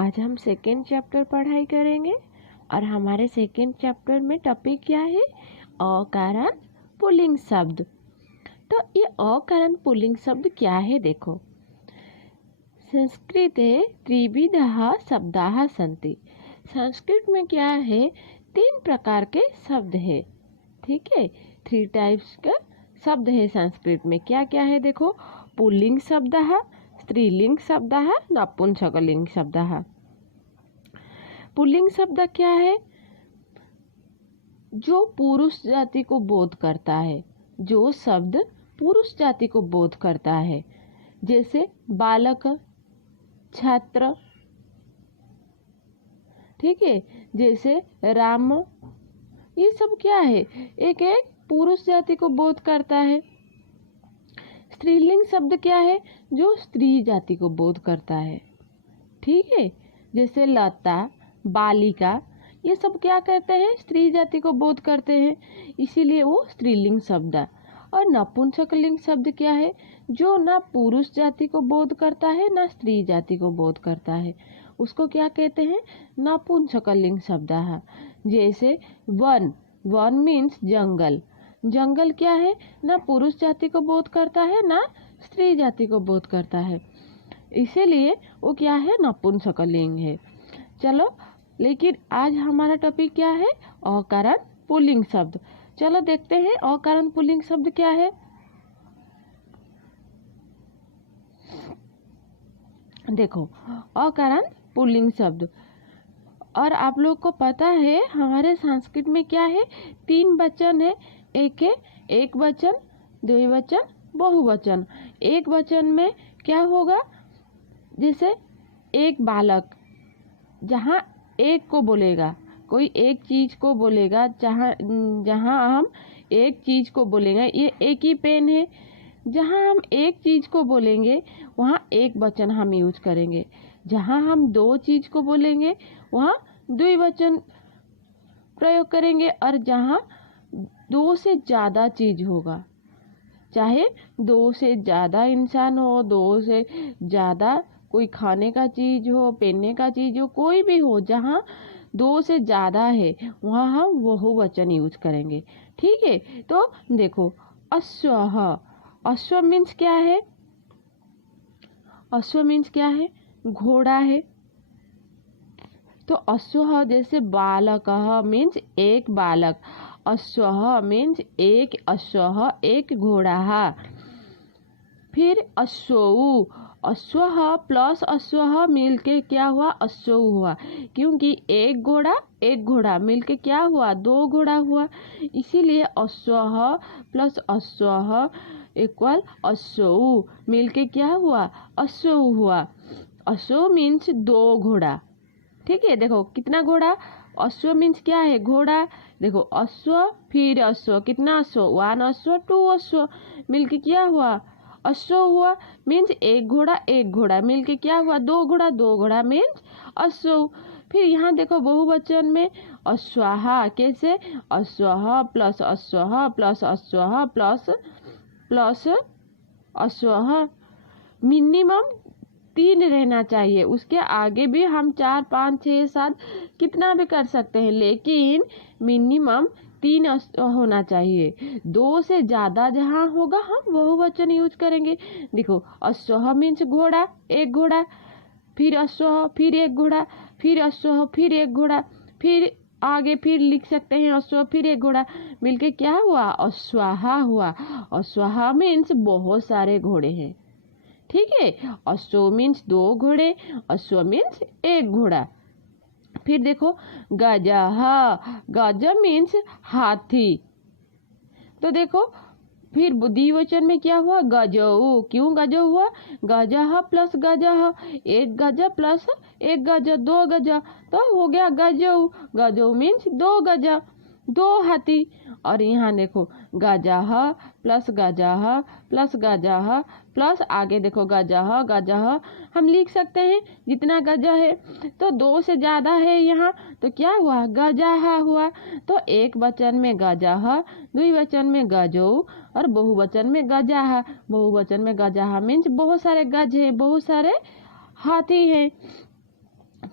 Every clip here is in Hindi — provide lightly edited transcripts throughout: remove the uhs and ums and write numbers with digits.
आज हम सेकेंड चैप्टर पढ़ाई करेंगे और हमारे सेकेंड चैप्टर में टॉपिक क्या है? अकारण पुल्लिंग शब्द। तो ये अकारण पुल्लिंग शब्द क्या है? देखो, संस्कृते त्रिविधः शब्दाः सन्ति। संस्कृत में क्या है? 3 प्रकार के शब्द है। ठीक है, 3 टाइप्स का शब्द है संस्कृत में। क्या क्या है? देखो, पुल्लिंग शब्दः, स्त्रीलिंग शब्दः, नपुंसकलिंग शब्दः। पुल्लिंग शब्द क्या है? जो पुरुष जाति को बोध करता है, जो शब्द पुरुष जाति को बोध करता है, जैसे बालक, छात्र, ठीक है, जैसे राम, ये सब क्या है? एक एक पुरुष जाति को बोध करता है। स्त्रीलिंग शब्द क्या है? जो स्त्री जाति को बोध करता है। ठीक है, जैसे लता, बालिका, ये सब क्या करते हैं? स्त्री जाति को बोध करते हैं, इसीलिए वो स्त्रीलिंग शब्द है। और नपुंसकलिंग शब्द क्या है? जो ना पुरुष जाति को बोध करता है ना स्त्री जाति को बोध करता है, उसको क्या कहते हैं? नपुंसकलिंग शब्द है। जैसे वन, वन मीन्स जंगल। जंगल क्या है? ना पुरुष जाति को बोध करता है ना स्त्री जाति को बोध करता है, इसीलिए वो क्या है? नपुंसकलिंग है। चलो, लेकिन आज हमारा टॉपिक क्या है? अकारण पुल्लिंग शब्द। चलो देखते हैं अकारण पुल्लिंग शब्द क्या है। देखो, अकारण पुल्लिंग शब्द, और आप लोग को पता है हमारे संस्कृत में क्या है? 3 वचन है। एक वचन, द्विवचन, बहुवचन। एक वचन में क्या होगा? जैसे एक बालक, जहाँ एक को बोलेगा, कोई एक चीज को बोलेगा, जहाँ हम एक चीज को बोलेंगे, ये एक ही पेन है, जहाँ हम एक चीज को बोलेंगे वहाँ एक वचन हम यूज करेंगे। जहाँ हम 2 चीज को बोलेंगे वहाँ द्विवचन प्रयोग करेंगे। और जहाँ 2 से ज़्यादा चीज होगा, चाहे 2 से ज़्यादा इंसान हो, 2 से ज़्यादा कोई खाने का चीज हो, पहनने का चीज हो, कोई भी हो, जहाँ 2 से ज़्यादा है वहाँ हम बहुवचन यूज करेंगे। ठीक है, तो देखो, अश्वः, अश्व मीन्स क्या है? अश्व मीन्स क्या है? घोड़ा है। तो अश्वः, जैसे बालकः मीन्स एक बालक, अश्वः मीन्स एक अश्वः, एक घोड़ा। फिर अश्वऊ, अश्वः प्लस अश्वः मिलके क्या हुआ? अश्वऊ हुआ, क्योंकि एक घोड़ा मिलके क्या हुआ? 2 घोड़ा हुआ, इसीलिए अश्वः प्लस अश्वः इक्वल अश्वऊ, मिलके क्या हुआ? अश्वऊ हुआ। अश्व मीन्स 2 घोड़ा। ठीक है, देखो कितना घोड़ा? अश्व मीन्स क्या है? घोड़ा। देखो, अश्व फिर अश्व, कितना अश्व? 1 अश्व, 2 अश्व, मिलके क्या हुआ? अश्व हुआ। मीन्स एक घोड़ा मिलके क्या हुआ? 2 घोड़ा, 2 घोड़ा मीन्स अश्व। फिर यहाँ देखो बहुवचन में अश्वाहा, कैसे? अश्वः प्लस अश्वः प्लस अश्वः प्लस अश्वः। मिनिमम 3 रहना चाहिए, उसके आगे भी हम 4, 5, 6, 7 कितना भी कर सकते हैं, लेकिन मिनिमम 3 होना चाहिए। 2 से ज़्यादा जहाँ होगा हम बहुवचन यूज करेंगे। देखो, अश्वः मीन्स घोड़ा, एक घोड़ा, फिर अश्वः, फिर एक घोड़ा, फिर अश्वः, फिर एक घोड़ा, फिर आगे फिर लिख सकते हैं अश्व, फिर एक घोड़ा, मिलके क्या हुआ? अश्वाहा हुआ। अश्वाहा मीन्स बहुत सारे घोड़े हैं। ठीक है, अश्व मीन्स 2 घोड़े, अश्व मीन्स एक घोड़ा। फिर देखो गजः, गज मीन्स हाथी। तो देखो फिर द्विवचन में क्या हुआ? गजऊ। क्यों गजऊ हुआ? गजः प्लस गजः, एक गज प्लस एक गज, 2 गज, तो हो गया गजऊ। गजऊ मीन्स 2 गज, 2 हाथी। और यहाँ देखो गजः प्लस गजः प्लस गजः प्लस आगे देखो गजः गजः, हम लिख सकते हैं जितना गज है। तो 2 से ज़्यादा है यहाँ, तो क्या हुआ? गजः हुआ। तो एक वचन में गजः, द्विवचन में गजऊ और बहुवचन में गजः। बहुवचन में गजः मीन्स बहुत सारे गज है, बहुत सारे हाथी हैं।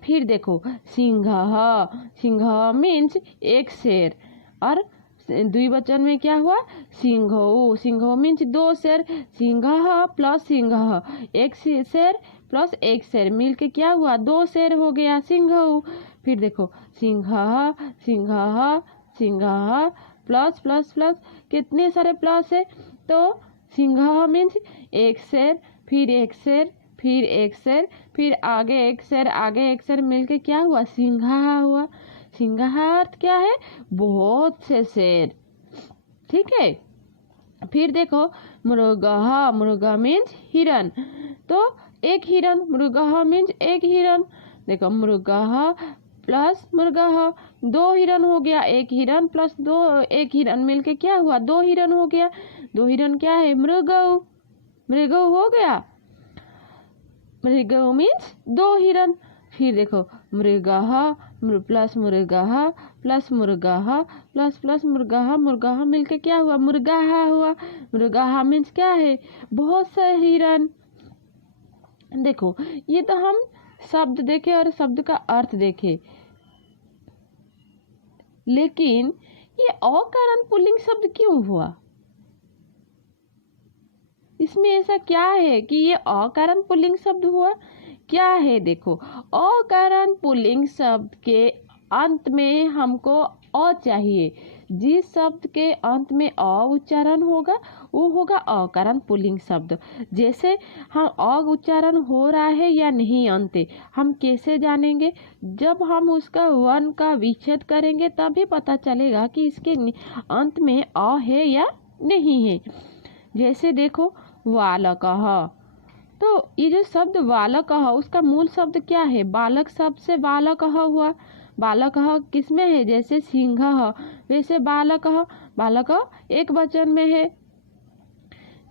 फिर देखो सिंहः, सिंह मीन्स एक शेर, और द्विवचन में क्या हुआ सिंहौ, सिंहौ मीन्स दो शेर, सिंहः प्लस सिंहः, एक शेर प्लस एक शेर मिलके क्या हुआ दो शेर हो गया सिंहौ। फिर देखो सिंहः, सिंहः, सिंहः प्लस प्लस प्लस, कितने सारे प्लस है, तो सिंहः मीन्स एक शेर, फिर एक शेर, फिर एक शेर, फिर आगे एक शेर, आगे एक शेर मिलके क्या हुआ सिंघा हुआ। सिंघा अर्थ क्या है बहुत से शेर, ठीक है। फिर देखो मृगः, मृगः मीन्स हिरन, तो एक हिरन, मृगः मीन्स एक हिरन, देखो मृगः प्लस मृगः, दो हिरन हो गया, एक हिरन प्लस दो, एक हिरन मिलके क्या हुआ दो हिरन हो गया, दो हिरन क्या है मृगौ, मृगौ हो गया, मृगौ मीन्स दो हिरन। फिर देखो मृगः प्लस मृगः प्लस मृगः प्लस प्लस मृगः, मृगः मिलके क्या हुआ मृगः हुआ, मृगः मीन्स क्या है बहुत से हिरन। देखो ये तो हम शब्द देखे और शब्द का अर्थ देखे, लेकिन ये अकारण पुल्लिंग शब्द क्यों हुआ, इसमें ऐसा क्या है कि ये अकारण पुल्लिंग शब्द हुआ, क्या है देखो अकारण पुल्लिंग शब्द के अंत में हमको अ चाहिए, जिस शब्द के अंत में अ उच्चारण होगा वो होगा अकारण पुल्लिंग शब्द। जैसे हम अ उच्चारण हो रहा है या नहीं अंत हम कैसे जानेंगे, जब हम उसका वर्ण का विच्छेद करेंगे तभी पता चलेगा कि इसके अंत में अ है या नहीं है। जैसे देखो बालकः, तो ये जो शब्द बालकः उसका मूल शब्द क्या है बालक शब्द से बालकः हुआ, बालकः किसमें है जैसे सिंहः, वैसे बालकः, बालकः एक वचन में है,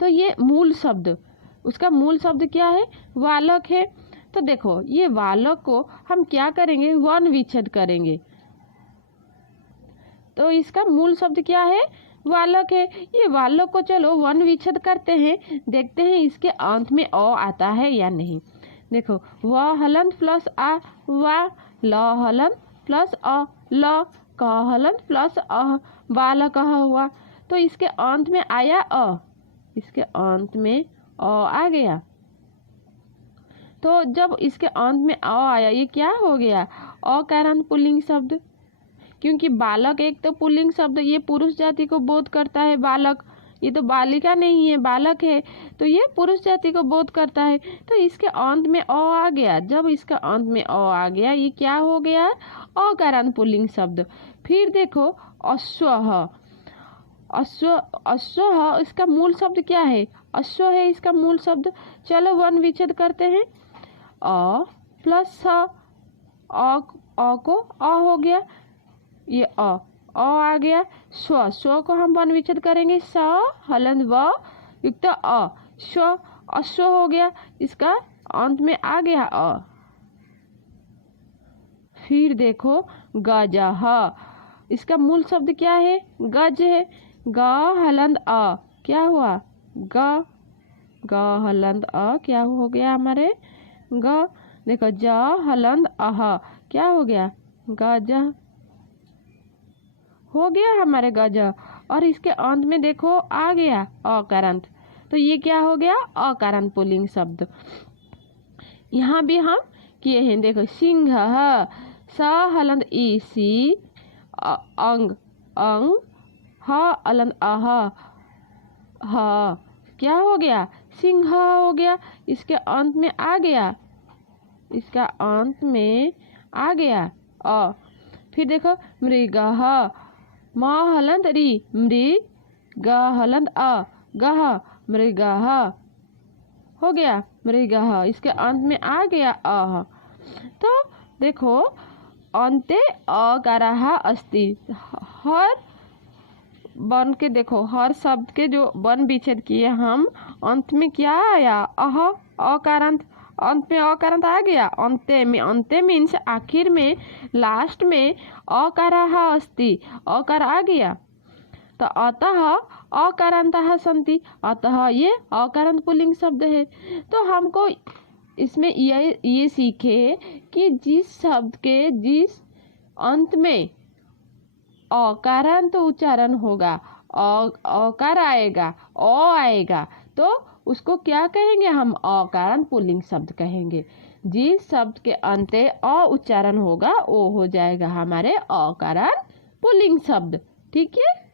तो ये मूल शब्द उसका मूल शब्द क्या है बालक है। तो देखो ये बालक को हम क्या करेंगे वर्ण विच्छेद करेंगे, तो इसका मूल शब्द क्या है बालक है। ये बालक को चलो वर्ण विच्छेद करते हैं, देखते हैं इसके अंत में अ आता है या नहीं। देखो व हलंत प्लस आ वा, ल हलंत प्लस अ ल, क हलंत प्लस अ, बालकः हुआ, तो इसके अंत में आया अ, इसके अंत में अ आ गया, तो जब इसके अंत में अ आया ये क्या हो गया अकारण पुल्लिंग शब्द, क्योंकि बालक एक तो पुल्लिंग शब्द ये पुरुष जाति को बोध करता है, बालक ये तो बालिका नहीं है बालक है, तो ये पुरुष जाति को बोध करता है, तो इसके अंत में अ आ गया, जब इसका अंत में अ आ गया ये क्या हो गया अकारण पुल्लिंग शब्द। फिर देखो अश्वः, अश्व, अश्वः इसका मूल शब्द क्या है अश्व है इसका मूल शब्द, चलो वर्ण विच्छेद करते हैं, अ प्लस अ को अ हो गया, ये अ आ गया, स्व, स्व को हम वर्ण विच्छेद करेंगे स हलंत व युक्त अ, स्व अश्व हो गया, इसका अंत में आ गया अ। फिर देखो गजः, इसका मूल शब्द क्या है गज है, ग हलंत अ क्या हुआ ग, ग हलंत अ क्या हो गया हमारे ग, देखो ज हलंत अह क्या हो गया गज हो गया हमारे गज, और इसके अंत में देखो आ गया अकारांत, तो ये क्या हो गया अकारांत पुल्लिंग शब्द। यहाँ भी हम किए हैं, देखो सिंह स हलंत ई सी, अंग अंग, ह अलंत अह ह क्या हो गया सिंह हो गया, इसके अंत में आ गया, इसका अंत में आ गया अ। फिर देखो मृगः, म हलंत री मृग, ग हलंत अ गह, मृगः हो गया मृगः, इसके अंत में आ गया अह। तो देखो अन्ते अकारः अस्ति, हर वर्ण के देखो हर शब्द के जो वर्ण विच्छेद किए हम अंत में क्या आया अह अकारांत, अंत में अकारांत आ गया, अंते में, अंते मीन्स आखिर में लास्ट में अकारः अस्ति अकार आ गया, तो अतः अकारांतः सन्ति, अतः ये अकारांत पुल्लिंग शब्द है। तो हमको इसमें ये सीखे कि जिस शब्द के जिस अंत में अकारांत उच्चारण होगा, अकार आएगा, अ आएगा, तो उसको क्या कहेंगे हम? अकारांत पुल्लिंग शब्द कहेंगे। जिस शब्द के अंत अ उच्चारण होगा वो हो जाएगा हमारे अकारांत पुल्लिंग शब्द। ठीक है।